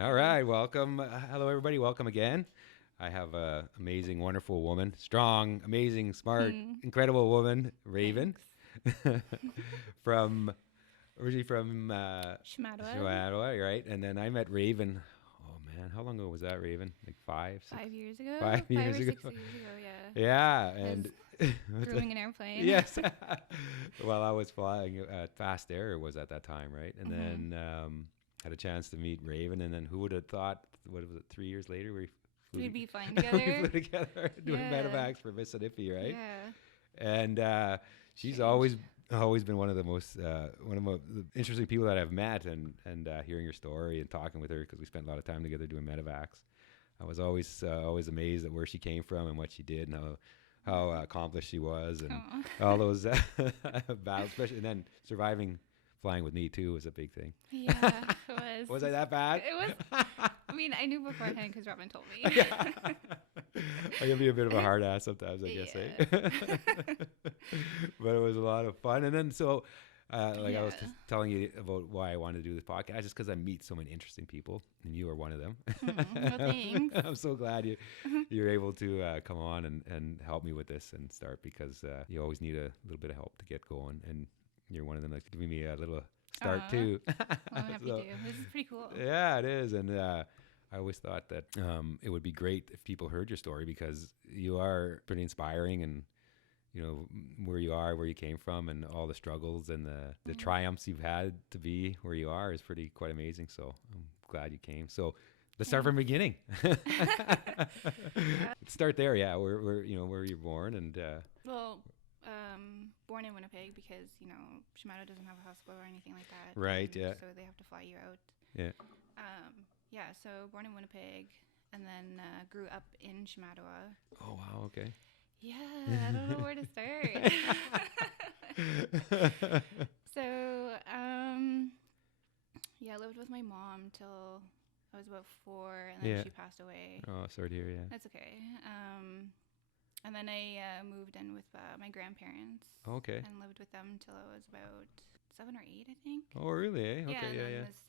All right, welcome. Hello, everybody. Welcome again. I have a amazing, wonderful woman, strong, amazing, smart, incredible woman, Raven, from originally from Shamattawa, right? And then I met Raven. Oh man, how long ago was that, Raven? Like 5 years ago. 5 years or ago. 6 years ago, yeah. Yeah, and Grooming an airplane. yes. Well, I was flying Fast Air was at that time, right? And then had a chance to meet Raven, and then who would have thought? What was it? 3 years later, We'd be flying together. we flew together doing medevacs for Mississippi, right? Yeah. And she's always been one of the most the interesting people that I've met, and hearing her story and talking with her because we spent a lot of time together doing medevacs. I was always amazed at where she came from and what she did and how accomplished she was and all those battles, especially, and then surviving flying with me too was a big thing. Yeah, it was. Was I that bad? It was. I mean, I knew beforehand because Robin told me. Yeah. I can be a bit of a hard ass sometimes, I guess. Eh? But it was a lot of fun. And then I was telling you about why I wanted to do this podcast, just because I meet so many interesting people, and you are one of them. Well, thanks. I'm so glad you're able to come on and help me with this and start, because you always need a little bit of help to get going, and you're one of them that's giving me a little start too. Well, I'm happy to. This is pretty cool. Yeah, it is. And I always thought that it would be great if people heard your story, because you are pretty inspiring, and you know where you are, where you came from, and all the struggles and the triumphs you've had to be where you are is quite amazing. So I'm glad you came. So let's start from the beginning. Let's start there. Yeah, where you're born and. Born in Winnipeg because, Shamattawa doesn't have a hospital or anything like that. Right, yeah. So they have to fly you out. Yeah. So born in Winnipeg and then grew up in Shamattawa. Oh, wow, okay. Yeah, I don't know where to start. So, I lived with my mom till I was about 4, and then she passed away. Oh, sorry to hear, yeah. That's okay. And then I moved in with my grandparents. Okay. And lived with them till I was about 7 or 8, I think. Oh, really? Eh? Okay, and then this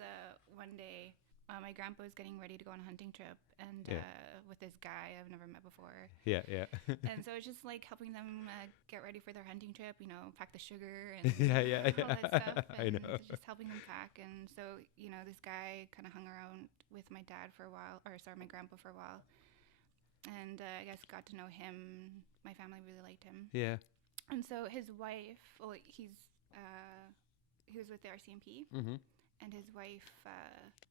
one day, my grandpa was getting ready to go on a hunting trip, and with this guy I've never met before. Yeah. And so it's just like helping them get ready for their hunting trip, pack the sugar and all that stuff. And I know. Just helping them pack. And so, this guy kind of hung around with my dad for a while, my grandpa for a while. And I guess got to know him. My family really liked him. Yeah. And so his wife, he was with the RCMP. Mm-hmm. And his wife,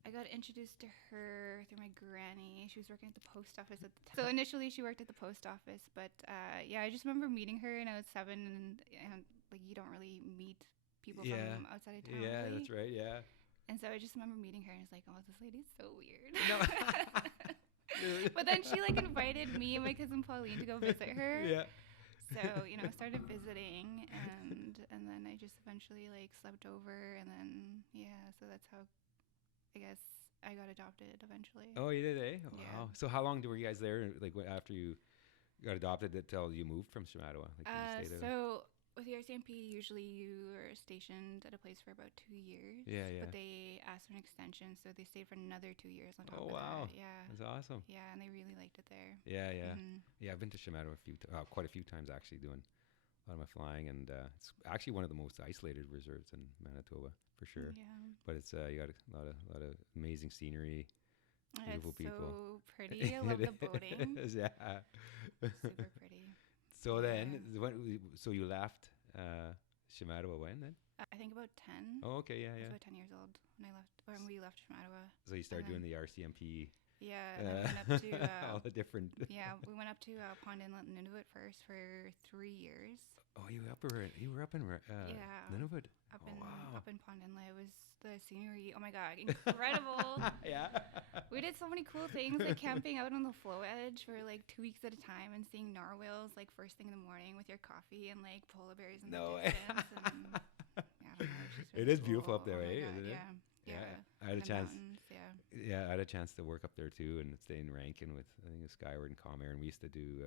I got introduced to her through my granny. She was working at the post office at the time. So initially she worked at the post office. But I just remember meeting her, and I was 7. And like, you don't really meet people from outside of town. Yeah, really. That's right, yeah. And so I just remember meeting her, and I was like, oh, this lady's so weird. No. But then she invited me and my cousin Pauline to go visit her. Yeah. So, started visiting, and then I just eventually slept over, and then so that's how I guess I got adopted eventually. Oh, you did, eh? Oh, yeah. Wow. So how long were you guys there, after you got adopted until you moved from Shamattawa? Did you stay there? So with the RCMP, usually you are stationed at a place for about 2 years. Yeah. But they asked for an extension, so they stayed for another 2 years on top of that. Oh, wow. Yeah. That's awesome. Yeah, and they really liked it there. Yeah. Mm-hmm. Yeah, I've been to Shamattawa quite a few times, actually, doing a lot of my flying, and it's actually one of the most isolated reserves in Manitoba, for sure. Yeah. But it's you got a lot of amazing scenery, beautiful people. So pretty. I love the boating. Yeah. Super pretty. So then, so you left Shamattawa when then? I think about 10. Oh, okay, yeah. I was about 10 years old when we left Shamattawa. So you started doing the RCMP. Yeah, and then we went up to all the different. Yeah, we went up to Pond Inlet and Nunavut first for 3 years. Oh, you were up in Nunavut. Up in Pond Inlet. It was the scenery. Oh my God, incredible! Yeah. We did so many cool things, like camping out on the floe edge for 2 weeks at a time, and seeing narwhals first thing in the morning with your coffee, and polar bears in the distance. And, I don't know, it is beautiful up there, eh? Isn't it? Yeah. I had a chance. Yeah, I had a chance to work up there too, and stay in Rankin with Skyward and Comair, and we used to do.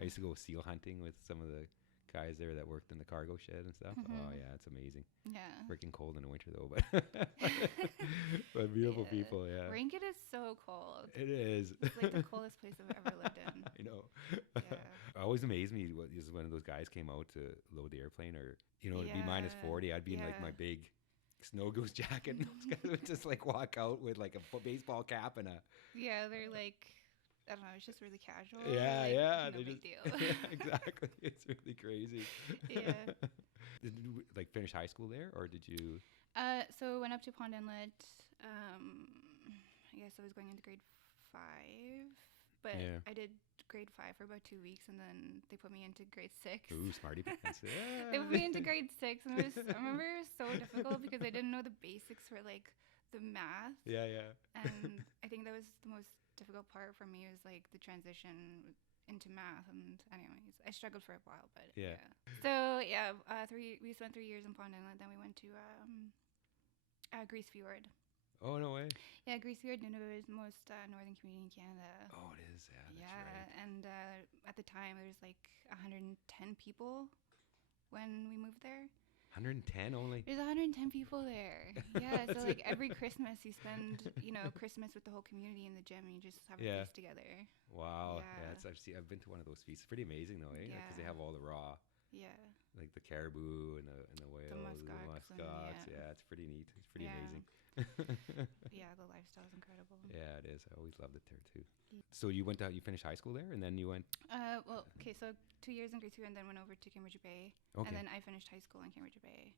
I used to go seal hunting with some of the guys there that worked in the cargo shed and stuff. Mm-hmm. Oh yeah, it's amazing. Yeah. Freaking cold in the winter though, but but beautiful people. Yeah. Rankin is so cold. It is. It's like the coldest place I've ever lived in. I know. Yeah. Always amazed me is when those guys came out to load the airplane, or it'd be minus 40. I'd be in like my big snow goose jacket, and those guys would just like walk out with like a baseball cap and a. Yeah, they're like, I don't know, it's just really casual. Yeah, like, yeah. No big deal. Yeah, exactly. It's really crazy. Yeah. Did you like finish high school there, or did you? So I went up to Pond Inlet. I guess I was going into grade 5, but I did grade 5 for about 2 weeks, and then they put me into grade 6. Ooh, smarty pants. Yeah. They put me into grade 6, and I remember it was so difficult because I didn't know the basics for like the math. Yeah, yeah. And I think that was the most difficult part for me, was like the transition into math. And anyways, I struggled for a while, but yeah. So yeah, we spent 3 years in Pond Inlet. Then we went to Grease Fjord. Oh, no way. Yeah, Grease Fjord, Nunavut is the most northern community in Canada. Oh, it is. Yeah. That's yeah, right. and at the time there was like 110 people when we moved there. 110 only. There's 110 people there. Yeah, so like every Christmas you spend, Christmas with the whole community in the gym, and you just have a feast together. Wow. Yeah. I've been to one of those feasts. It's pretty amazing though, eh? Because they have all the raw. Yeah. Like the caribou and the whales, the muskox. Yeah, it's pretty neat. It's pretty amazing. Yeah, the lifestyle is incredible. Yeah, it is. I always loved it there too. So you finished high school there, and then you went. So 2 years in grade 2, and then went over to Cambridge Bay. Okay. And then I finished high school in Cambridge Bay.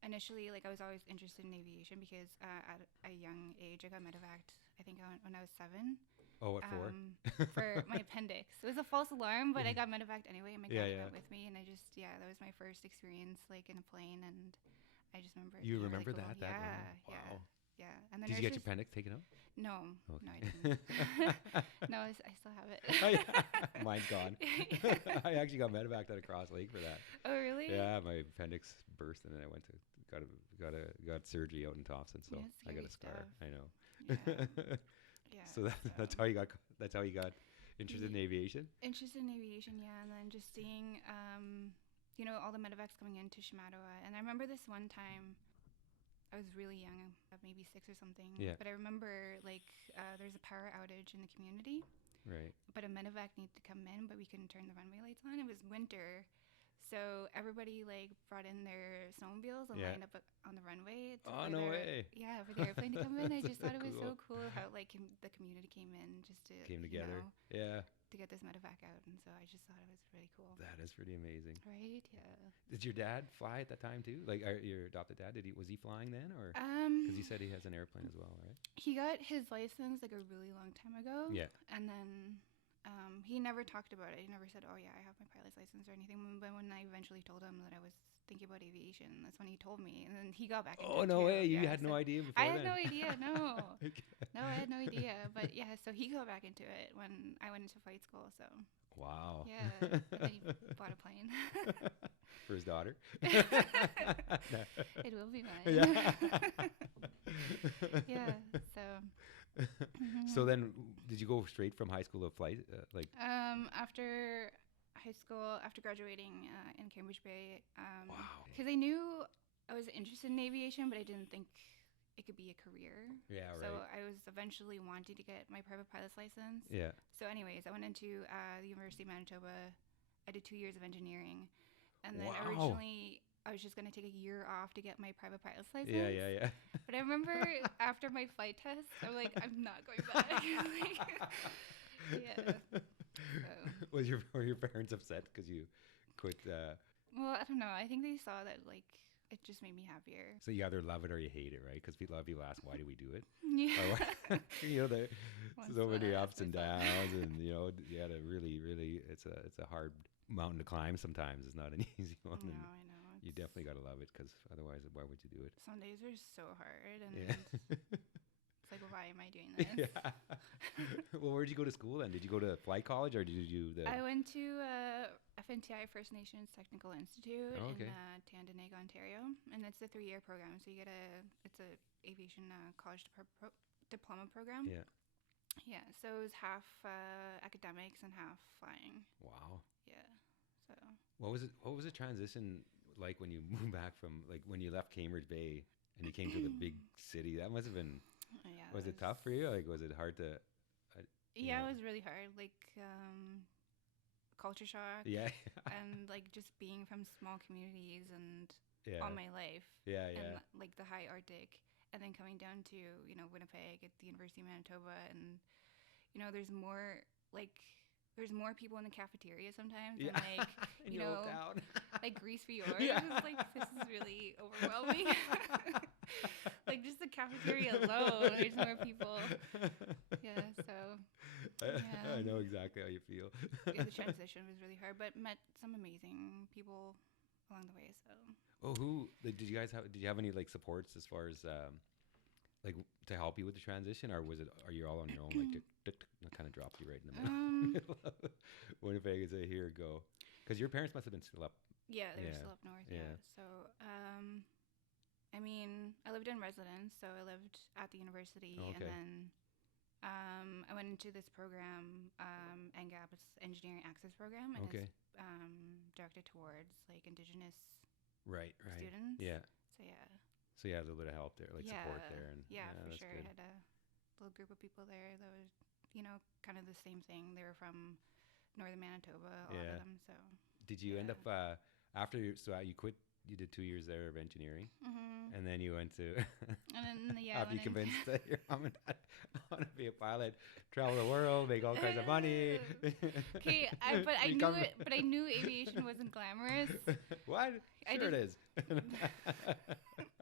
Initially, like I was always interested in aviation because at a young age I got medevaced. I think when I was 7. Oh, what for? For my appendix. It was a false alarm, but I got medevaced anyway. And my dad went with me, and I just that was my first experience like in a plane, and I just remember. You remember really cool. that? Yeah. Wow. Yeah. And then did you get your appendix taken out? No. Okay. No, I didn't. No, I still have it. Oh, yeah. Mine's gone. I actually got medevaced at a Cross Lake for that. Oh, really? Yeah, my appendix burst, and then I went to got surgery out in Thompson, so I got a scar. Stuff. I know. Yeah. So that's how you got interested in aviation. Interested in aviation, yeah, and then just seeing all the medevacs coming into Shamattawa, and I remember this one time. I was really young, maybe 6 or something. Yeah. But I remember there's a power outage in the community. Right. But a medevac needed to come in, but we couldn't turn the runway lights on. It was winter. So everybody brought in their snowmobiles and lined up on the runway. No way. Yeah, for the airplane to come in. I just thought it was so cool how the community came in just to came together. To get this medevac out, and so I just thought it was really cool. That is pretty amazing. Right? Yeah. Did your dad fly at that time too? Like your adopted dad? Was he flying then, or because he said he has an airplane as well, right? He got his license like a really long time ago. Yeah. And then he never talked about it. He never said, "Oh yeah, I have my pilot's license" or anything. But when I eventually told him that I was thinking about aviation, that's when he told me, and then he got back into it. Oh, no way! You Yeah, had no idea before I then? had no idea. No. Okay. No, I had no idea. But yeah, so he got back into it when I went into flight school. So. Wow. Yeah. And then he bought a plane. For his daughter. It will be mine. Yeah. Yeah. So. So then, did you go straight from high school to flight? After high school, after graduating in Cambridge Bay, Wow. because I knew I was interested in aviation, but I didn't think it could be a career. Yeah, right. So I was eventually wanting to get my private pilot's license. Yeah. So anyways, I went into the University of Manitoba. I did 2 years of engineering. And then originally I was just going to take a year off to get my private pilot's license. Yeah. But I remember after my flight test, I'm like, I'm not going back. Yeah. So. Were your parents upset because you quit? Well, I don't know. I think they saw that it just made me happier. So you either love it or you hate it, right? Because a lot of people ask, why do we do it? Yeah. There's so many ups and downs, and you had to really, it's a hard mountain to climb. Sometimes it's not an easy one. No, I know. You definitely got to love it, because otherwise, why would you do it? Some days are so hard, and it's like, why am I doing this? Yeah. Well, where'd you go to school then? Did you go to flight college, or did you do the? I went to FNTI First Nations Technical Institute okay. in Tandanega, Ontario, and it's a 3-year program. So you get it's a aviation college diploma program. Yeah. Yeah. So it was half academics and half flying. Wow. Yeah. So. What was the transition like when you moved back from, like, when you left Cambridge Bay and you came to the big city? that must have been. Yeah. Was it tough for you? Like, was it hard to? Yeah, it was really hard. Like, culture shock. Yeah. And like just being from small communities and Yeah. all my life. Yeah, And like the high Arctic, and then coming down to Winnipeg at the University of Manitoba, and there's more people in the cafeteria sometimes, and like town. like Greece Fjord. Yeah. It's like, this is really overwhelming. Like just the cafeteria alone, there's more people. Yeah, so I know exactly how you feel. Yeah, the transition was really hard, but met some amazing people along the way. So. Oh, did you have any like supports as far as like to help you with the transition, or are you all on your own? Like, kind of dropped you right in the middle of Winnipeg and say, here, go. Because your parents must have been still up. Yeah, they were still up north. Yeah. So, I mean, I lived in residence, so I lived at the university, and then I went into this program, NGAP, it's Engineering Access Program, and it's directed towards like Indigenous students. Yeah. So you had a little bit of help there, like support there, and for sure. Good. I had a little group of people there that was, kind of the same thing. They were from northern Manitoba, a lot of them. So. Did you end up after you quit? You did 2 years there of engineering, and then you went to. And then after you convinced your mom and dad, I want to be a pilot, travel the world, make all kinds of money. Okay, but I knew it. But I knew aviation wasn't glamorous. What? Sure, it is.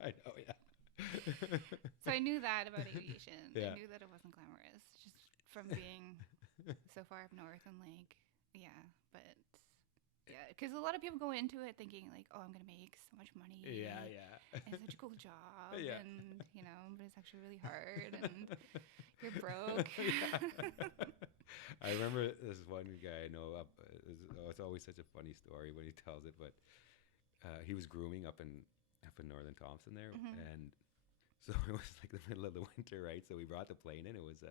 I know, yeah. So I knew that about aviation. Yeah. I knew that it wasn't glamorous, just from being so far up north and like, but. Yeah, because a lot of people go into it thinking like, oh, I'm going to make so much money. Yeah. And it's such a cool job. Yeah. And, but it's actually really hard. And you're broke. I remember this one guy I know it's always such a funny story when he tells it, but he was grooming up in northern Thompson there. And so it was like the middle of the winter, right? So we brought the plane in. It was,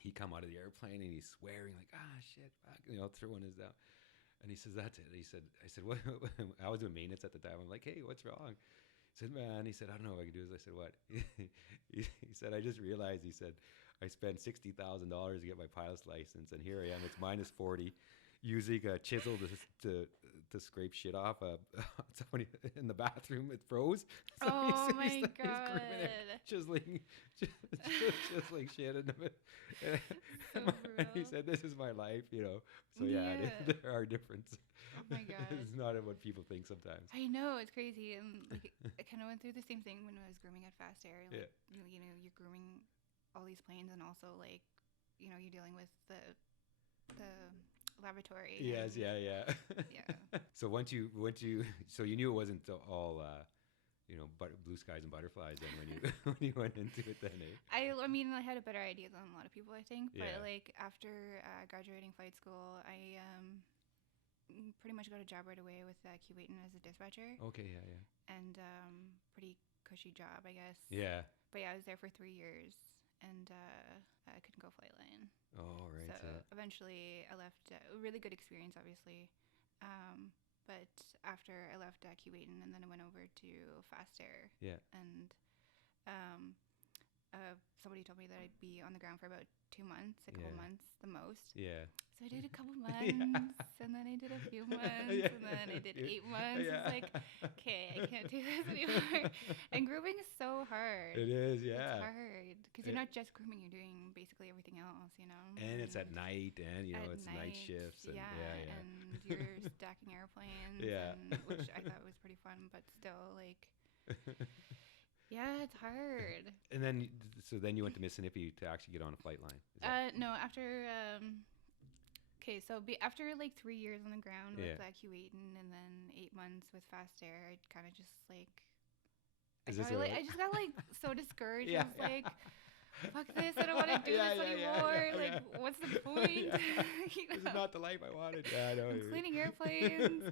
he come out of the airplane and he's swearing like, shit, fuck, throwing his down. And he says, that's it. I said, what? I was doing maintenance at the time. I'm like, hey, what's wrong? He said, man, he said, I don't know what I can do. I said, what? He said, I just realized, he said, I spent $60,000 to get my pilot's license. And here I am, it's minus 40, using a chisel to scrape shit off somebody in the bathroom. It froze. So oh my God. Chiseling shit in the middle. And he said, this is my life, So there are differences. Oh my God. It's not what people think sometimes. I know, it's crazy. And like, I kind of went through the same thing when I was grooming at Fast Air. Like, you're grooming all these planes, and also like, you're dealing with the laboratory. Yes, yeah. So so you knew it wasn't all blue skies and butterflies then when you went into it then, eh? I mean, I had a better idea than a lot of people, I think. But like after graduating flight school, I pretty much got a job right away with Kuwaitan as a dispatcher. Okay, yeah. And pretty cushy job, I guess. Yeah. But I was there for 3 years, and I couldn't go flight line. Oh, right. So eventually I left. A really good experience, obviously. But after I left Kuwaitan, and then I went over to Fast Air. Yeah. And somebody told me that I'd be on the ground for about 2 months, a couple months, the most. Yeah. So I did a couple months, and then I did a few months, and then I did 8 months. Yeah. It's like, okay, I can't do this anymore. And grooming is so hard. It is, yeah. It's hard because you're not just grooming; you're doing basically everything else, And it's at night, and it's night shifts, and and you're stacking airplanes, which I thought was pretty fun, but still, like, it's hard. And then, you went to Mississippi to actually get on a flight line. No, after. Okay, so after like 3 years on the ground with Kuwaitan, and then 8 months with Fast Air, I kind of just like. I just got like so discouraged. I was like, fuck this, I don't want to do this anymore. Like, what's the point? This is not the life I wanted. Yeah, I know. I'm cleaning airplanes,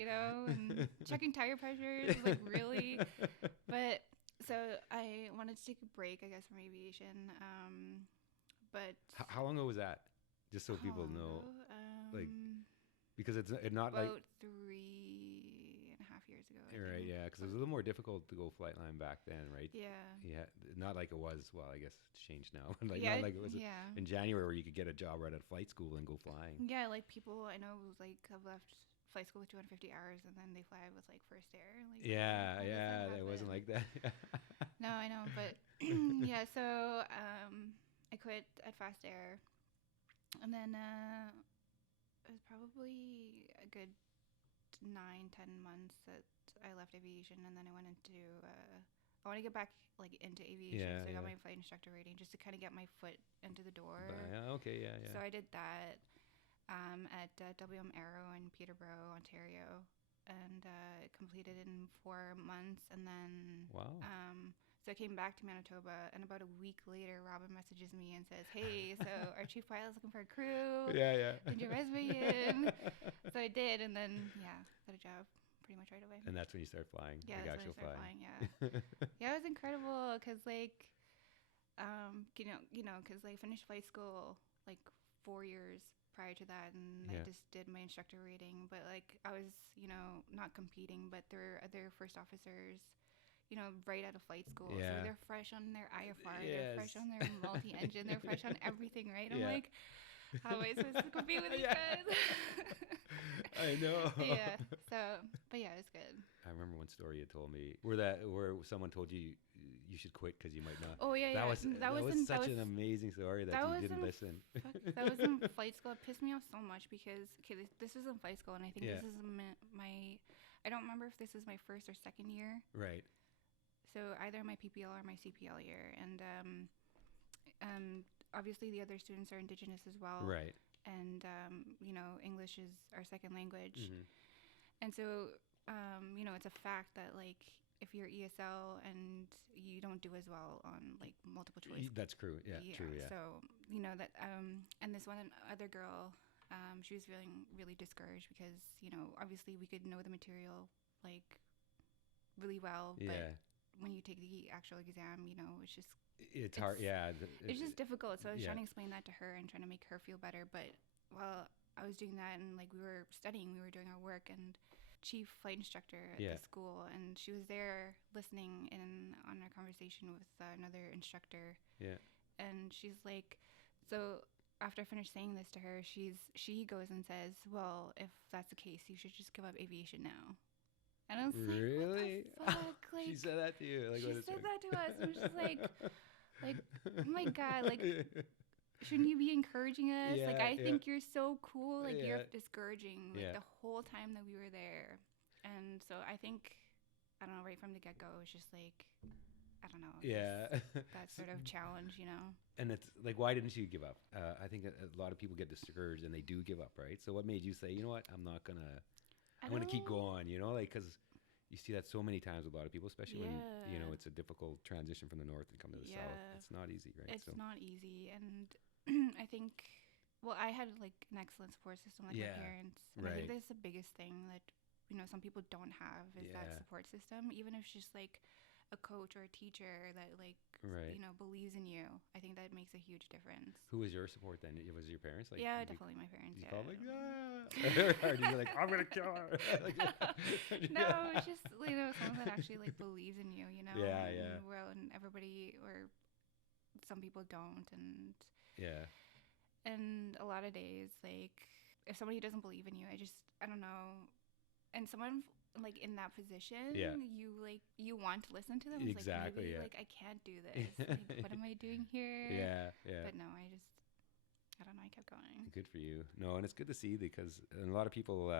and checking tire pressures, like really. But so I wanted to take a break, I guess, from aviation. But how long ago was that? Just so people know, like, because it's not about like 3.5 years ago. Right, yeah, because it was a little more difficult to go flight line back then, right? Yeah. Yeah, not like it was. Well, I guess it's changed now. Like Yeah, not like it was yeah. in January where you could get a job right at flight school and go flying. Yeah, like people I know like have left flight school with 250 hours and then they fly with like First Air. Like Yeah, how does yeah, that it wasn't happen? like that. No, I know, but yeah. So I quit at Fast Air, and then it was probably a good 9, 10 months that I left aviation, and then I went into. I want to get back like into aviation, Yeah, so I got yeah. my flight instructor rating just to kind of get my foot into the door. But, yeah, okay, yeah, So yeah. I did that at WM Aero in Peterborough, Ontario, and completed in 4 months. And then Wow. so I came back to Manitoba, and about a week later, Robin messages me and says, "Hey, so our chief pilot's looking for a crew. Yeah, yeah. Send your resume in." So I did, and then got a job pretty much right away. And that's when you start flying, Yeah, like that's when I actual started flying. flying. Yeah, it was incredible because like, because I finished flight school like 4 years prior to that, and Yeah. I just did my instructor rating. But like, I was not competing, but there were other first officers, right out of flight school, so Yeah. they're fresh on their IFR, they're Yes. fresh on their multi-engine, they're fresh on everything, right? I'm Yeah. like, how am I supposed to compete with these Yeah. guys? I know. Yeah. So, but yeah, it's good. I remember one story you told me where someone told you should quit because you might not. Oh yeah, That yeah. was such an amazing story that you didn't listen. That was in flight school. It pissed me off so much because this was in flight school, and I think Yeah. this is my. I don't remember if this is my first or second year. Right. So either my PPL or my CPL year, and obviously the other students are Indigenous as well. Right. And English is our second language, Mm-hmm. and so it's a fact that like if you're ESL and you don't do as well on like multiple choice. That's true. Yeah. True. Yeah. So that and this one other girl, she was feeling really discouraged because obviously we could know the material like really well, Yeah. but when you take the actual exam, It's hard. Yeah. it's just difficult. So I was yeah. trying to explain that to her and trying to make her feel better. But while I was doing that and like we were studying, we were doing our work, and chief flight instructor at Yeah. the school, and she was there listening in on our conversation with another instructor. Yeah. And she's like, so after I finished saying this to her, she goes and says, well, if that's the case, you should just give up aviation now. And I was Really? like, what the fuck? Like, She said that to you. Like, she said that to us, and she's like, oh my God, like, shouldn't you be encouraging us? Yeah, like, I yeah. think you're so cool. Like, Yeah. you're discouraging, like, Yeah. the whole time that we were there. And so I think, I don't know, right from the get-go, it was just like, I don't know. Yeah. That sort of challenge, And it's like, why didn't you give up? I think a lot of people get discouraged and they do give up, right? So what made you say, you know what, I'm gonna keep going, like, because you see that so many times with a lot of people, especially when it's a difficult transition from the north and come to the south. It's not easy, right? It's not easy, and I think, well, I had like an excellent support system, like my parents, and I think that's the biggest thing that some people don't have is that support system. Even if it's just like a coach or a teacher that like believes in you, I think that makes a huge difference. Who was your support then? It was your parents? Like, yeah, definitely my parents. You Yeah. called like, yeah. Or you're like, I'm gonna kill her. No, it's just someone that actually like believes in you. Yeah, and, yeah. Well, and everybody or some people don't, and Yeah. and a lot of days, like if somebody doesn't believe in you, I don't know, and someone like in that position, you want to listen to them. It's Exactly. like, maybe, yeah. like I can't do this. Like, what am I doing here? Yeah. Yeah. But no, I don't know. I kept going. Good for you. No, and it's good to see because a lot of people,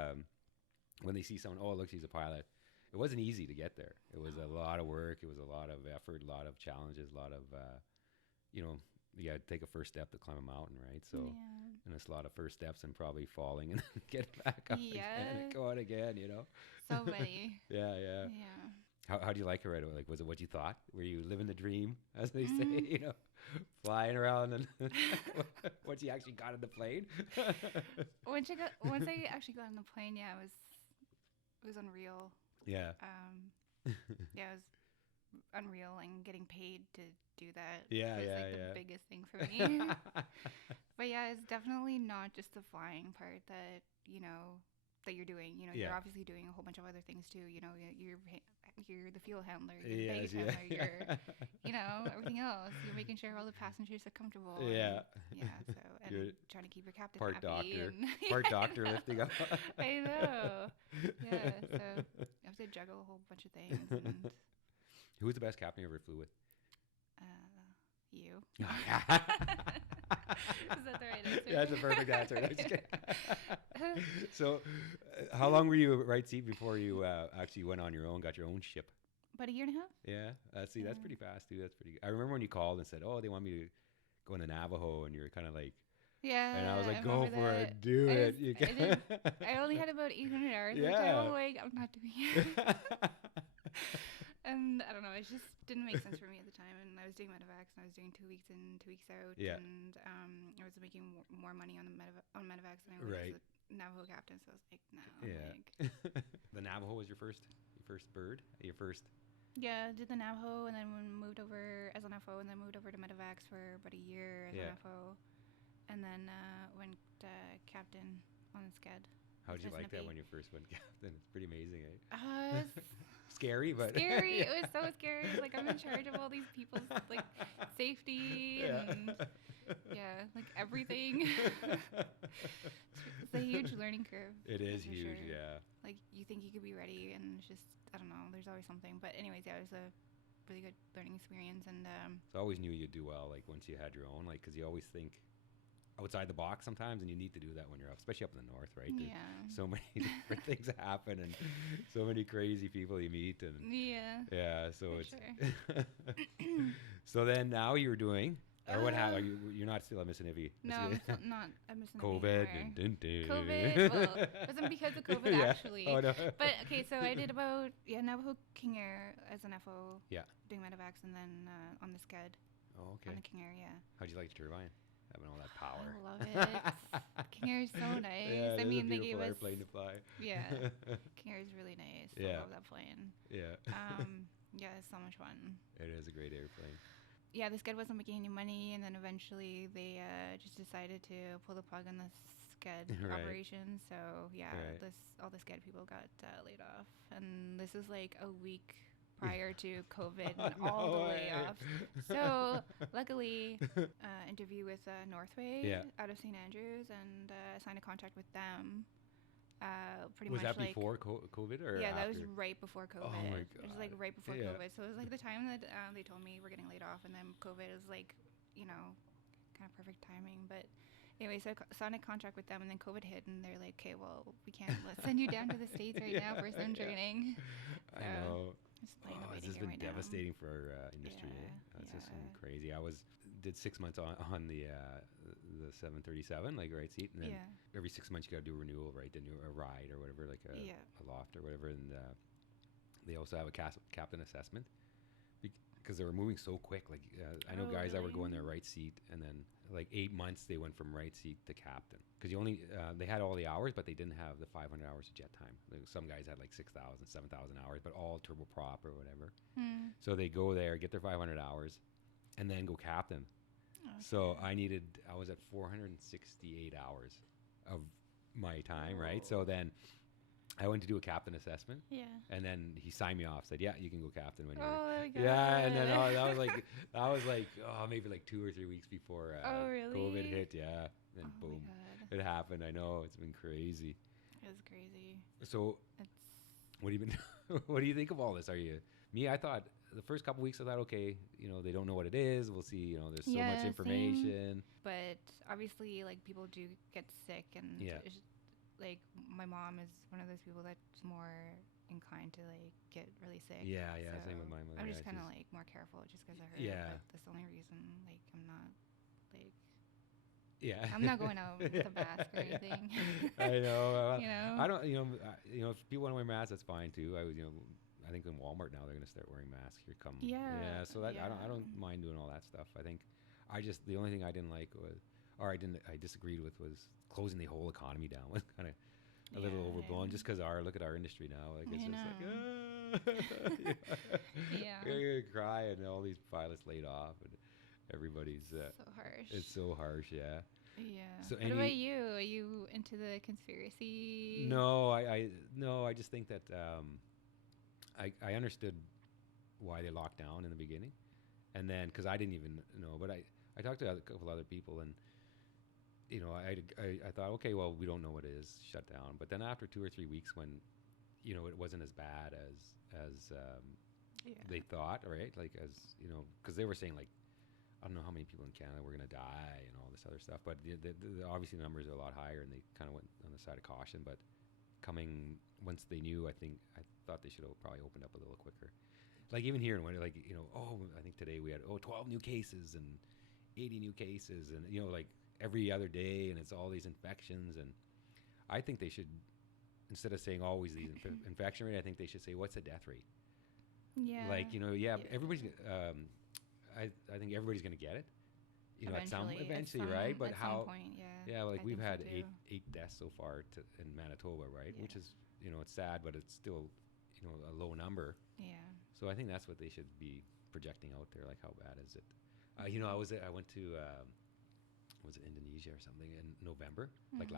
when they see someone, oh, look, she's a pilot. It wasn't easy to get there. It was a lot of work. It was a lot of effort, a lot of challenges, a lot of, you got to take a first step to climb a mountain, right? So, and it's a lot of first steps and probably falling and getting back up again and going again, So many. Yeah. Yeah. How do you like it right away? Like, was it what you thought? Were you living the dream, as they say, flying around? And once you actually got in the plane? Once I actually got on the plane, it was unreal. Yeah. It was unreal, and getting paid to do that was the biggest thing for me. But yeah, it's definitely not just the flying part that, that you're doing. You know, Yeah. you're obviously doing a whole bunch of other things too. You know, you're the fuel handler, you're the Yes, baggage yeah. handler, you're, you know, everything else. You're making sure all the passengers are comfortable. Yeah. And, yeah. So, You're and trying to keep your captain part happy. doctor. And Part doctor lifting up. I know. Yeah. So you have to juggle a whole bunch of things. And Who was the best captain you ever flew with? you. Is that the right answer? Yeah, that's a perfect answer. I'm just kidding. So, how long were you right seat before you actually went on your own, got your own ship? About a year and a half. Yeah, see, that's pretty fast too. That's pretty. I remember when you called and said, "Oh, they want me to go into Navajo," and you were kind of like, yeah. and I was like, I "Go for it, do it." You I only had about 800 hours. Yeah. Which I was like, I'm not doing it. And I don't know, it just didn't make sense for me at the time. And I was doing medevacs, and I was doing 2 weeks in, 2 weeks out. Yeah. And I was making more money on the medevacs than I would Right. as a Navajo captain. So I was like, no. Yeah. Like, The Navajo was your first bird, your first. yeah, did the Navajo, and then moved over as an FO, and then moved over to medevacs for about a year as an FO, and then went captain on the Sched. How did you like that when you first went captain? It's pretty amazing, eh? It's Scary, but scary. It was so scary. It was like I'm in charge of all these people's like safety and like everything. It's a huge learning curve. It is for huge, sure. yeah. Like you think you could be ready, and it's just I don't know. There's always something. But anyways, yeah, it was a really good learning experience, and So I always knew you'd do well, like once you had your own, like because you always think outside the box sometimes, and you need to do that when you're up, especially up in the north, right? There's yeah, so many different things that happen, and so many crazy people you meet, and yeah. so For it's. sure. So then now you're doing, or what happened? Uh, You're not still at Mississippi. No, I'm still not. I'm missing COVID. COVID. Well, it wasn't because of COVID Yeah. actually. Oh no. But okay, so I did about Navajo King Air as an FO. Yeah. Doing medevacs, and then on the Sched Oh, okay. on the King Air. Yeah. How'd you like the turbine? Having all that power. I love it. King Air is so nice. Yeah, I it is mean, a they beautiful gave us. airplane to fly. Yeah. King Air is really nice. Yeah. I love that plane. Yeah. Yeah, it's so much fun. It is a great airplane. Yeah, the Sched wasn't making any money, and then eventually they just decided to pull the plug on the Sched Right. operation. So yeah, Right. all the Sched people got laid off, and this is like a week prior to COVID and all the layoffs. So luckily, interview with Northway out of St. Andrews, and signed a contract with them. Pretty Was much that like before COVID or yeah, after? that was right before COVID. Oh my It was like right before Yeah. COVID. So it was like the time that they told me we're getting laid off, and then COVID is like, you know, kind of perfect timing. But anyway, so I signed a contract with them, and then COVID hit, and they're like, okay, well, we can't let's send you down to the States right now for some training. I know. Just playing the This waiting has game been right devastating for our industry. Yeah, That's just yeah. crazy. I did 6 months on the 737, like right seat, and then Yeah. every 6 months you got to do a renewal, right? Then a ride or whatever, like a loft or whatever, and they also have a captain assessment because they were moving so quick. Like I know guys that were going their right seat, and then like 8 months they went from right seat to captain because you only they had all the hours, but they didn't have the 500 hours of jet time. Like some guys had like 6,000, 7,000 hours, but all turboprop or whatever. So they go there, get their 500 hours, and then go captain. So I was at 468 hours of my time, right? So then I went to do a captain assessment. Yeah. And then he signed me off, said, yeah, you can go captain when you're my God. Yeah, and then that was like maybe like 2 or 3 weeks before really? COVID hit, yeah. And Oh my boom. God. It happened. I know, it's been crazy. It's crazy. So what do you think of all this? I thought the first couple weeks I thought, okay, they don't know what it is. We'll see, there's so much information. But obviously, like, people do get sick, and it's just, like, my mom is one of those people that's more inclined to, like, get really sick. Yeah, so same with my mother. I'm just kind of, like, more careful just because of her. Yeah. But that's the only reason, like, I'm not, like... Yeah. I'm not going out with a mask or anything. I know. I don't, if people want to wear masks, that's fine, too. I think in Walmart now they're going to start wearing masks. Here come. Yeah. So that I don't mind doing all that stuff. I think the only thing I didn't like was, I disagreed with was closing the whole economy down. Was kind of a little overblown just because look at our industry now. Like it's just like, you're gonna cry, and all these pilots laid off, and everybody's so harsh. It's so harsh, yeah. Yeah. So what about you? Are you into the conspiracy? No, I just think that I understood why they locked down in the beginning, and then because I didn't even know, but I talked to a couple other people, and I thought, okay, well, we don't know what it is shut down, but then after 2 or 3 weeks, when it wasn't as bad as they thought, right? Like because they were saying like, I don't know how many people in Canada were going to die and all this other stuff, but obviously the numbers are a lot higher, and they kind of went on the side of caution. But once they knew, I thought they should have probably opened up a little quicker. Like even here in winter, like I think today we had 12 new cases and 80 new cases, and like every other day, and it's all these infections. And I think they should, instead of saying always these infection rate, I think they should say what's the death rate. Yeah. Like everybody's. I think everybody's going to get it. Eventually, right? But at how? Some point, yeah. Yeah, like we've had so eight deaths so far in Manitoba, right? Yeah. Which is it's sad, but it's still a low number. Yeah. So I think that's what they should be projecting out there. Like, how bad is it? I went to was it Indonesia or something in November? Like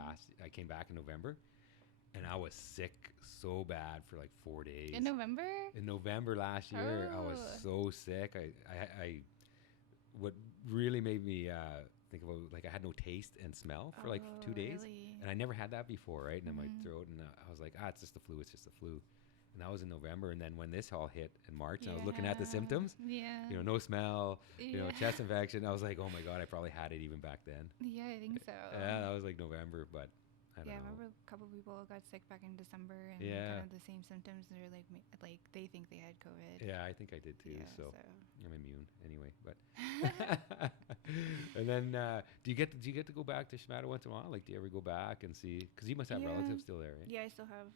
I came back in November, and I was sick so bad for like 4 days. In November? In November last year, I was so sick. I what really made me think about, like, I had no taste and smell for like 2 days, really? and I never had that before, right? And in my throat, and I was like, it's just the flu. It's just the flu. And that was in November, and then when this all hit in March, and I was looking at the symptoms, no smell, chest infection. I was like, oh my God, I probably had it even back then. Yeah, I think so. Yeah, that was like November, but I don't know. I remember a couple people got sick back in December, and kind of the same symptoms. They're like they think they had COVID. Yeah, I think I did too. Yeah, so I'm immune anyway. But and then do you get to go back to Shamattawa once in a while? Like, do you ever go back and see? Because you must have relatives still there, right? Yeah, I still have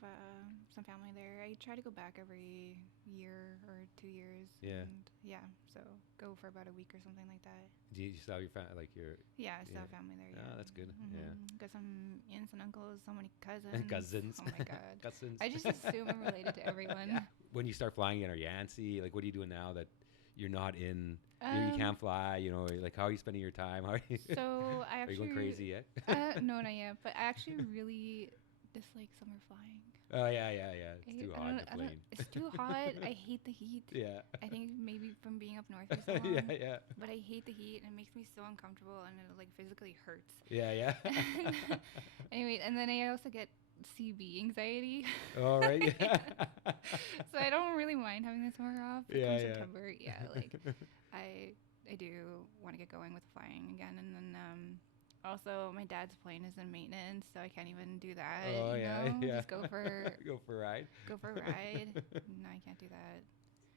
some family there. I try to go back every year or 2 years. Yeah. And so go for about a week or something like that. Do you still have your Yeah, I still have family there. Yeah, that's good. Yeah. Got some aunts and uncles, so many cousins. Cousins. Oh my God. Cousins. I just assume I'm related to everyone. When you start flying in, are you antsy? Like, what are you doing now that you're not in? You can't fly. Like, how are you spending your time? How are you? So I actually. Are you going crazy yet? No, not yet. But I actually really dislike summer flying. Oh yeah. It's too hot in the plane. It's too hot. I hate the heat. Yeah. I think maybe from being up north for so long. Yeah. But I hate the heat, and it makes me so uncomfortable, and it like physically hurts. Yeah. Anyway, and then I also get CB anxiety. All right. Yeah. So I don't really mind having the summer off. Yeah. September. Yeah, like I do want to get going with flying again, and then also my dad's plane is in maintenance, so I can't even do that. Oh yeah. Just go for a ride. Go for a ride. No, I can't do that.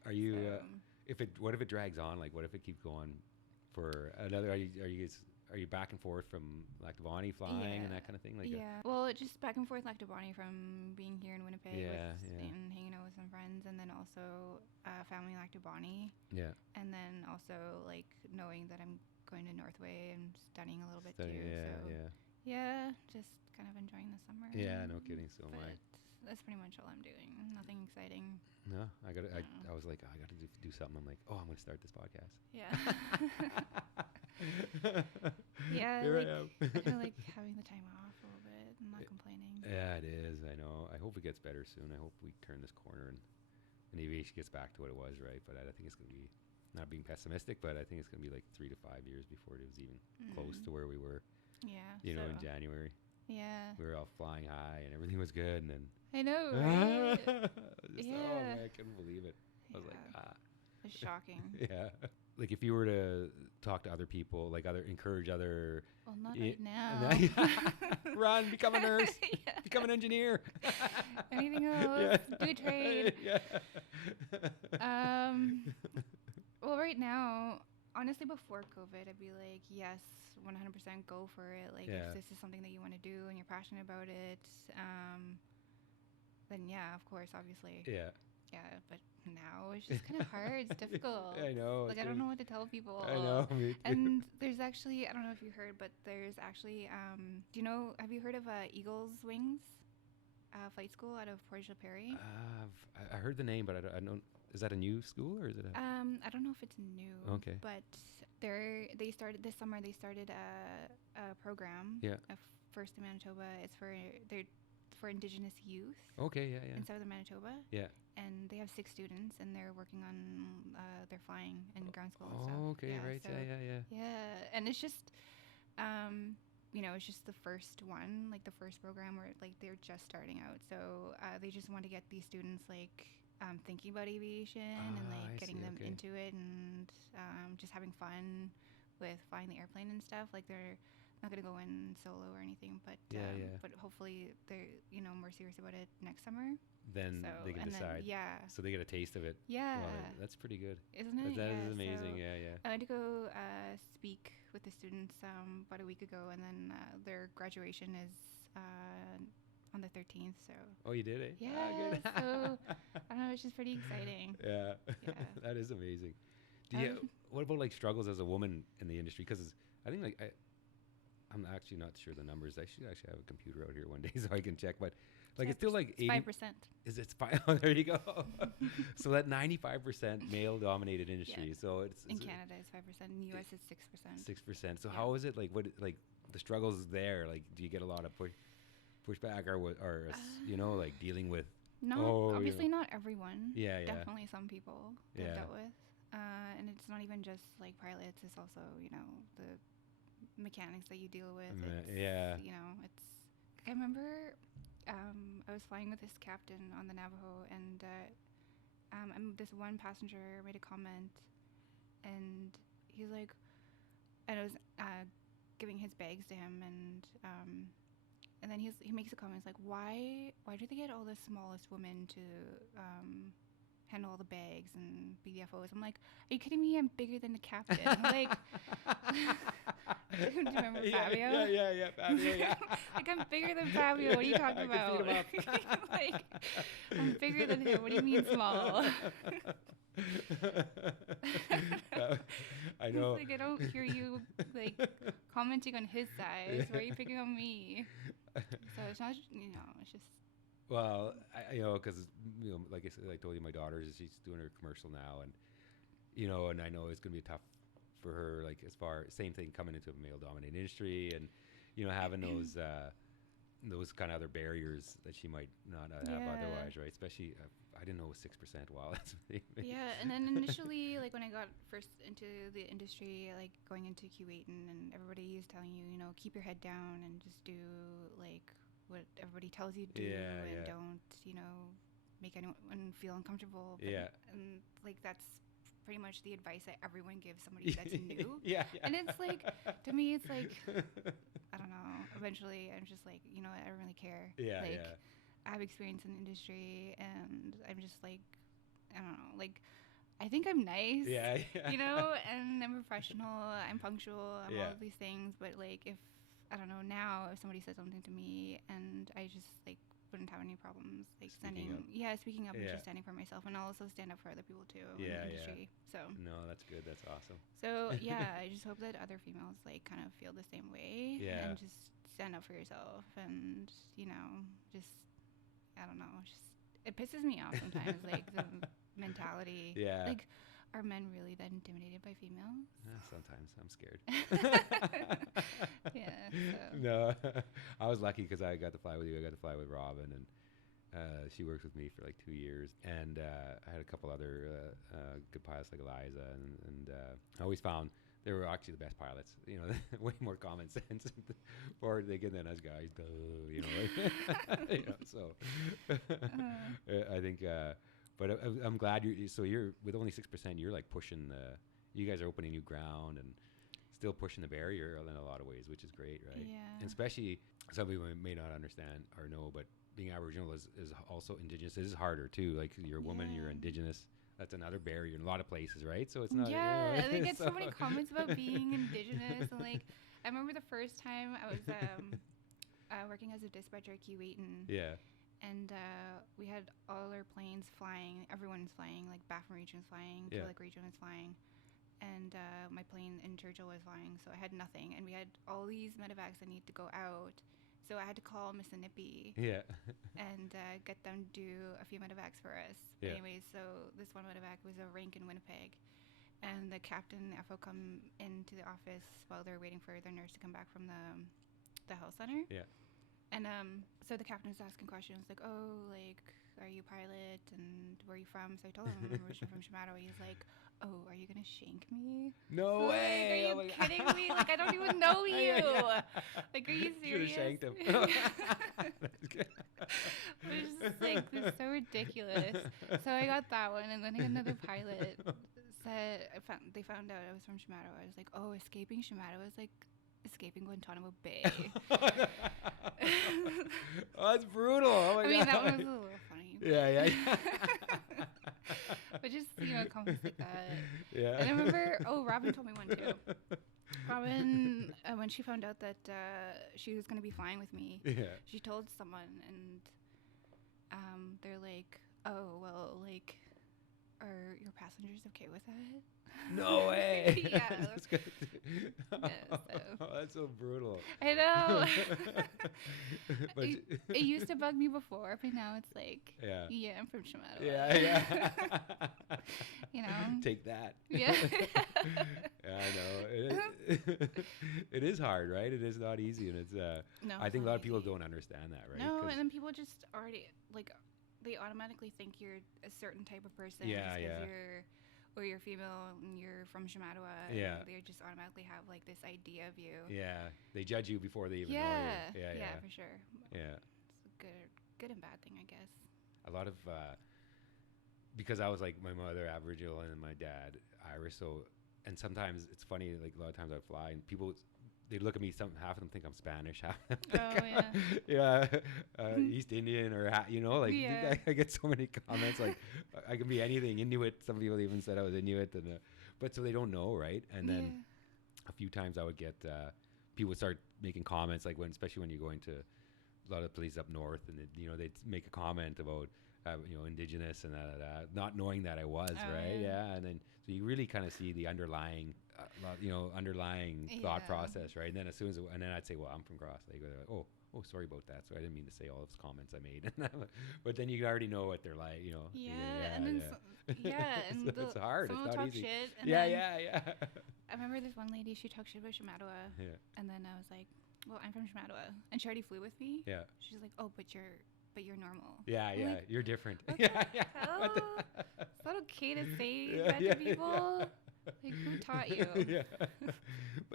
Are you? What if it drags on? Like, what if it keeps going for another? Are you back and forth from Lactavani flying and that kind of thing? Like well, just back and forth Lactavani from being here in Winnipeg and hanging out with some friends, and then also family Lactavani. Yeah. And then also like knowing that I'm going to Northway and studying a little bit too. Yeah, just kind of enjoying the summer. Yeah, no kidding. So am I. That's pretty much all I'm doing. Nothing exciting. No, I was like, I got to do something. I'm like, I'm going to start this podcast. Yeah. Yeah, I feel like having the time off a little bit. I'm not complaining. Yeah, it is. I know. I hope it gets better soon. I hope we turn this corner and aviation gets back to what it was, right? But I think it's going to be, not being pessimistic, but I think it's going to be like 3 to 5 years before it was even close to where we were. Yeah. In January. Yeah. We were all flying high and everything was good, and then I know, right? Oh man, I couldn't believe it. I was like, It's shocking. Yeah. Like, if you were to talk to other people, like encourage other. Well, not right now. Run, become a nurse, become an engineer. Anything else? Do a trade. Well, right now, honestly, before COVID, I'd be like, yes, 100% go for it. Like, if this is something that you want to do and you're passionate about it, then yeah, of course, obviously. Yeah. Yeah, but now it's just kind of hard. It's difficult. I know. Like, I don't know what to tell people. I know. Me too. And there's actually, I don't know if you heard, but there's actually, have you heard of Eagle's Wings flight school out of Port Perry? I heard the name, but I don't. is that a new school or is it a? I don't know if it's new. Okay. But they started this summer. They started a program. Yeah. First in Manitoba. It's for Indigenous youth. Okay. Yeah. In southern Manitoba. Yeah. And they have 6 students, and they're working on their flying in ground school and Oh, stuff. okay. Yeah, Right. so, Yeah. Yeah, and it's just, it's just the first one, like the first program where like they're just starting out. So they just want to get these students like thinking about aviation and like getting them into it and just having fun with flying the airplane and stuff. Like they're not going to go in solo or anything, but but hopefully they're more serious about it next summer. Then they can decide. So they get a taste of it. Yeah. That's pretty good. Isn't it? That is amazing. So Yeah. I had to go speak with the students about a week ago, and then their graduation is on the 13th. So. Oh, you did it? Yeah. Good. So I don't know. It's just pretty exciting. Yeah. That is amazing. What about like struggles as a woman in the industry? Because I think I'm actually not sure the numbers. I should actually have a computer out here one day so I can check. But like it's still like 5%. Is it 5? Oh, there you go. So that 95% male-dominated industry. Yeah. So it's in Canada it's 5%. In the US it's 6%. 6%. So how is it like? What like the struggles there? Like, do you get a lot of pushback or like dealing with? Obviously not everyone. Yeah. Definitely some people that I've dealt with. And it's not even just like pilots. It's also the mechanics that you deal with. It's I remember I was flying with this captain on the Navajo, and this one passenger made a comment, and he's like, and I was giving his bags to him, and then he makes a comment. It's like, why do they get all the smallest women to handle all the bags and be the FOs? I'm like, are you kidding me? I'm bigger than the captain. Like, do you remember Fabio? Yeah, Fabio, yeah. Like, I'm bigger than Fabio. What are you talking about? Like, I'm bigger than him. What do you mean small? I know. Like, I don't hear you like commenting on his size. Why are you picking on me? So it's not, it's just. Well, because like I said, I told you, my daughter she's doing her commercial now, and and I know it's gonna be tough for her. Like as far same thing coming into a male-dominated industry, and having those kind of other barriers that she might not have otherwise, right? Especially, I didn't know it was 6%. Wow, that's yeah. And then initially, like when I got first into the industry, like going into Q8, and everybody is telling you, keep your head down and just do like what everybody tells you to do, and don't make anyone feel uncomfortable. But, and like that's pretty much the advice that everyone gives somebody that's new. And it's like, to me, it's like, I don't know. Eventually, I'm just like, I don't really care. I have experience in the industry, and I'm just like, I don't know, like, I think I'm nice. And I'm professional. I'm punctual. I'm all of these things. But like, if I don't know, now if somebody said something to me, and I just like wouldn't have any problems like speaking up and just standing for myself, and I'll also stand up for other people too in the industry. So no, that's good. That's awesome. So I just hope that other females like kind of feel the same way and just stand up for yourself, and just I don't know, just it pisses me off sometimes like the mentality. Like, are men really that intimidated by females? Sometimes I'm scared. So. No, I was lucky because I got to fly with you. I got to fly with Robin, and she worked with me for like 2 years. And I had a couple other good pilots like Eliza, and I always found they were actually the best pilots. Way more common sense, forward thinking than us guys. So I think. But I'm glad you're with only 6%. You're like pushing you guys are opening new ground and still pushing the barrier in a lot of ways, which is great, right? And especially some people may not understand or know, but being Aboriginal is also Indigenous. It is harder too. Like you're a woman, you're Indigenous. That's another barrier in a lot of places, right? So it's not. Yeah, they get so many comments about being Indigenous, and like I remember the first time I was working as a dispatcher at Q8, and we had all our planes flying. Everyone's flying, like Baffin region was flying, Killick region was flying, and my plane in Churchill was flying. So I had nothing, and we had all these medevacs that need to go out, So I had to call Mississippi Yeah. and get them to do a few medevacs for us. Yeah. Anyways, so this one medevac was a rank in Winnipeg. And the captain FO come into the office while they're waiting for their nurse to come back from the health center. Yeah. And so the captain was asking questions like, oh, like, are you a pilot and where are you from? So I told him we're from Shamattawa. He's like, oh, are you going to shank me? No Like, way. are you kidding me? Like, I don't even know you. Like, are you serious? Should have shanked him. That's good. It was just like, this is so ridiculous. So I got that one, and then another pilot said, they found out I was from Shamattawa. I was like, oh, escaping Shamattawa is like escaping Guantanamo Bay. Oh, that's brutal. Oh my I mean, God. that one was a little funny. Yeah. But just, comments like that. Yeah. And I remember, Robin told me one too. Robin, when she found out that she was going to be flying with me, Yeah. she told someone, and they're like, oh, well, like, are your passengers okay with that? No way. Yeah. That's good. Yeah, so. Oh, that's so brutal. I know. But it used to bug me before, but now it's like, yeah. I'm from Shamattawa. Yeah. Take that. Yeah. Yeah, I know. It is hard, right? It is not easy, and it's. No, I think a lot of people easy. don't understand that, right? No, and then people just already they automatically think you're a certain type of person Yeah, just yeah. you're female and you're from Shamattawa. Yeah. And they just automatically have like this idea of you. Yeah, they judge you before they even know you. Yeah, for sure. Yeah. It's a good and bad thing, I guess. A lot of because I was like my mother Aboriginal and my dad Irish, so and sometimes it's funny, like a lot of times I fly and people they look at me, half of them think I'm Spanish, half of them think East Indian or I get so many comments like I can be anything, Inuit. Some people even said I was Inuit, and but so they don't know, right? And then a few times I would get people would start making comments, like especially when you're going to a lot of places up north, and they'd make a comment about Indigenous and that, not knowing that I was, right? Yeah, and then so you really kind of see the underlying thought process, right? And then and then I'd say, well, I'm from Gross Lake. They're like, oh, sorry about that. So I didn't mean to say all those comments I made. But then you already know what they're like, and it's hard. It's not easy. Shit, and yeah. I remember this one lady, she talked shit about Shamattawa. Yeah. And then I was like, well, I'm from Shamattawa. And she already flew with me. Yeah. She's like, oh, but you're normal. Yeah, like, you're different. Yeah. It's not okay to say that to people. Like, who taught you? Yeah.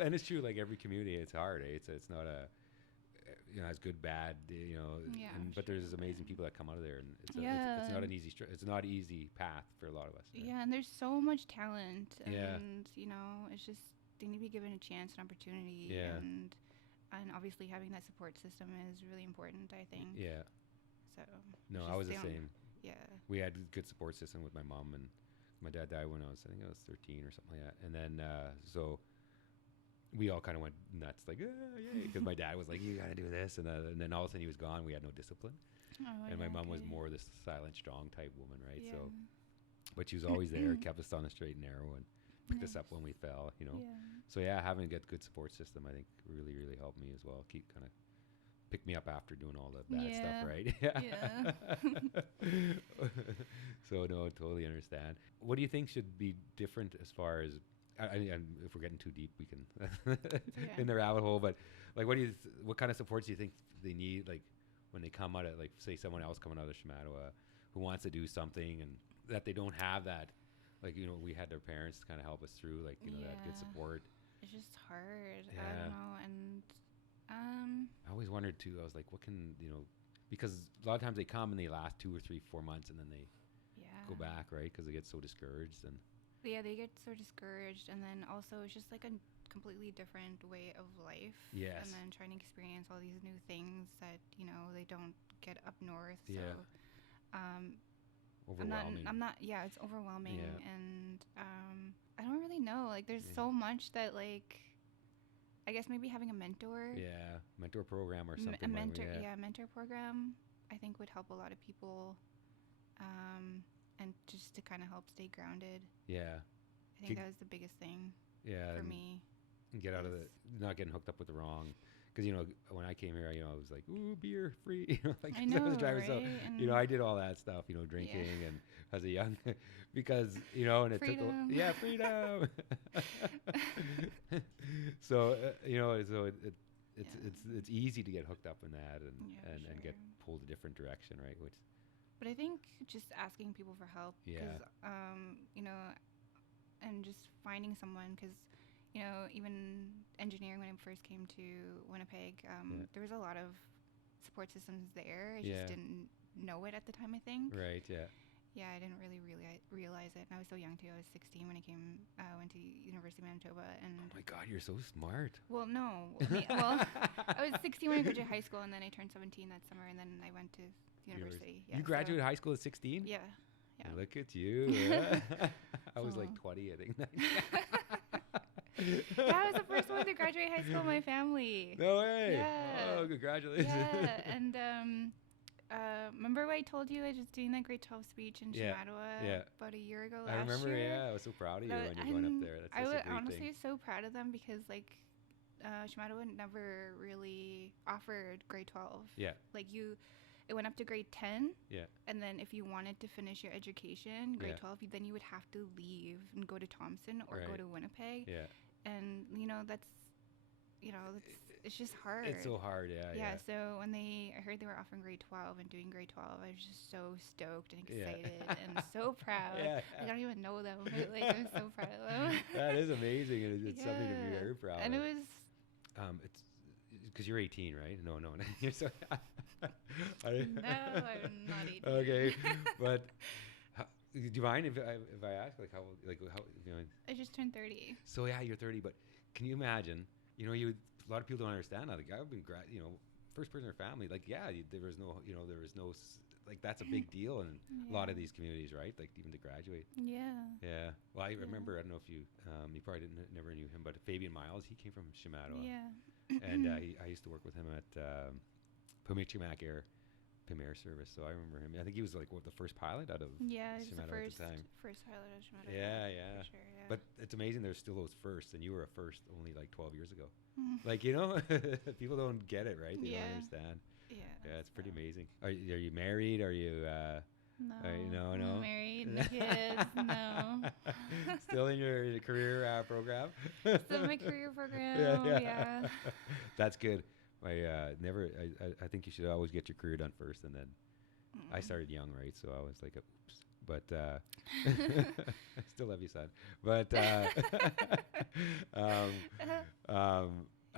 And it's true, like every community, it's hard. It's not it's good, bad, but there's amazing people that come out of there, and it's not an easy it's not an easy path for a lot of us. Right? Yeah, and there's so much talent, and it's just they need to be given a chance, an opportunity, and obviously having that support system is really important, I think. Yeah. So. No, I was the same. Yeah. We had a good support system with my mom, and my dad died when I think I was 13 or something like that, and then so. We all kind of went nuts, like, yay, because my dad was like, you got to do this. And then all of a sudden he was gone. We had no discipline. And my mom was more this silent, strong type woman, right? Yeah. So, but she was always there, kept us on the straight and narrow, and picked us up when we fell, Yeah. So, having a good support system, I think, really, really helped me as well. Keep kind of pick me up after doing all the bad stuff, right? Yeah. So, no, I totally understand. What do you think should be different as far as, and if we're getting too deep, we can in the rabbit hole. But like, what kind of supports do you think they need? Like when they come out of, like, say someone else coming out of Shamattawa who wants to do something and that they don't have that, like, we had their parents kind of help us through, like, that good support. It's just hard. I don't know. And I always wondered too. I was like, what can because a lot of times they come and they last 2 or 3, 4 months and then they go back, right? Because they get so discouraged and. Yeah, they get so discouraged, and then also it's just like a completely different way of life. Yes. And then trying to experience all these new things that they don't get up north. So, overwhelming. I'm not. Yeah, it's overwhelming, and I don't really know. Like, there's so much that, like, I guess maybe having a mentor. Yeah, mentor program or something. A mentor, mentor program, I think would help a lot of people. And just to kind of help stay grounded. Yeah. I think that was the biggest thing for me. And get out of not getting hooked up with the wrong because when I came here, I was like, ooh, beer free, like I 'cause I know, was driving, right? so I did all that stuff, drinking and as a young, because and it Freedom. took freedom. So so it's easy to get hooked up in that and get pulled a different direction, right? Which, but I think just asking people for help, because and just finding someone, because even engineering, when I first came to Winnipeg, there was a lot of support systems there. I just didn't know it at the time, I think. Right. Yeah. Yeah, I didn't really realize it, and I was so young too. I was 16 when I went to University of Manitoba, and oh my God, you're so smart. well, no, I was 16 when I graduated high school, and then I turned 17 that summer, and then I went to university. Yeah, you graduated high school at 16? Yeah. Yeah. Look at you. I was like 20, I think. Yeah, I was the first one to graduate high school in my family. No way. Yeah. Oh, congratulations. Yeah, and remember what I told you? I was doing that grade 12 speech in Shamattawa about a year ago. I remember. year. Yeah, I was so proud of you when you're going up there. That's I such was a great honestly thing. so proud of them, because Shamattawa never really offered grade 12. Yeah. It went up to grade 10. Yeah. And then if you wanted to finish your education, grade 12, then you would have to leave and go to Thompson or go to Winnipeg. Yeah. And it's just hard. It's so hard, yeah. So when I heard they were offering grade 12 and doing grade 12, I was just so stoked and excited and so proud. Yeah. I don't even know them, but I'm so proud of them. That is amazing, and it's something to be very proud and of. it was it's because you're 18, right? No, you're so. No, I'm not 18. Okay, but do you mind if I ask how I just turned 30. So yeah, you're 30, but can you imagine? A lot of people don't understand that. Like, I've been first person or family. Like, there was no that's a big deal in a lot of these communities, right? Like, even to graduate. Yeah. Yeah. Well, I remember. I don't know if you probably never knew him, but Fabian Miles, he came from Shamattawa. Yeah. And I used to work with him at Pumichimac Air Service, so I remember him. I think he was like the first pilot out of Shamattawa at the time. First pilot out of Shamattawa. Yeah. For sure, yeah. But it's amazing there's still those firsts, and you were a first only like 12 years ago. Like, people don't get it, right? They don't understand. Yeah, it's pretty amazing. Are you married? Are you No. No. Not married, no kids, no. Still in your career program? Still in my career program, yeah. That's good. I think you should always get your career done first, and then I started young, right? So I was like, oops. But I still love you, son. But I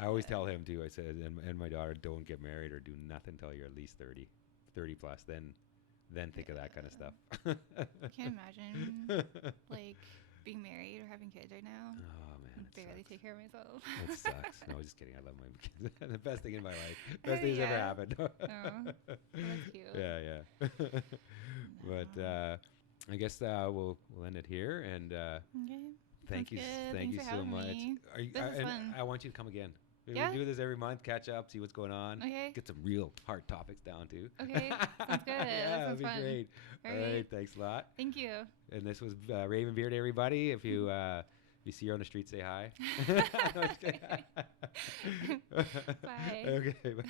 always tell him too. I said, and my daughter, don't get married or do nothing until you're at least 30 plus. Then think of that kind of stuff. I can't imagine being married or having kids right now. Oh man, I barely take care of myself. It sucks. No, just kidding. I love my kids. The best thing in my life. Best thing that's ever happened. Oh, that's cute. Yeah. But I guess we'll end it here. And okay. thank you so much. This was fun. I want you to come again. We do this every month, catch up, see what's going on. Okay. Get some real hard topics down too. Okay. Sounds good. Yeah, that sounds that'd be great. All right. Thanks a lot. Thank you. And this was Raven Beardy, everybody. If you see her on the street, say hi. Bye. Okay, bye.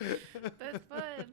That's fun.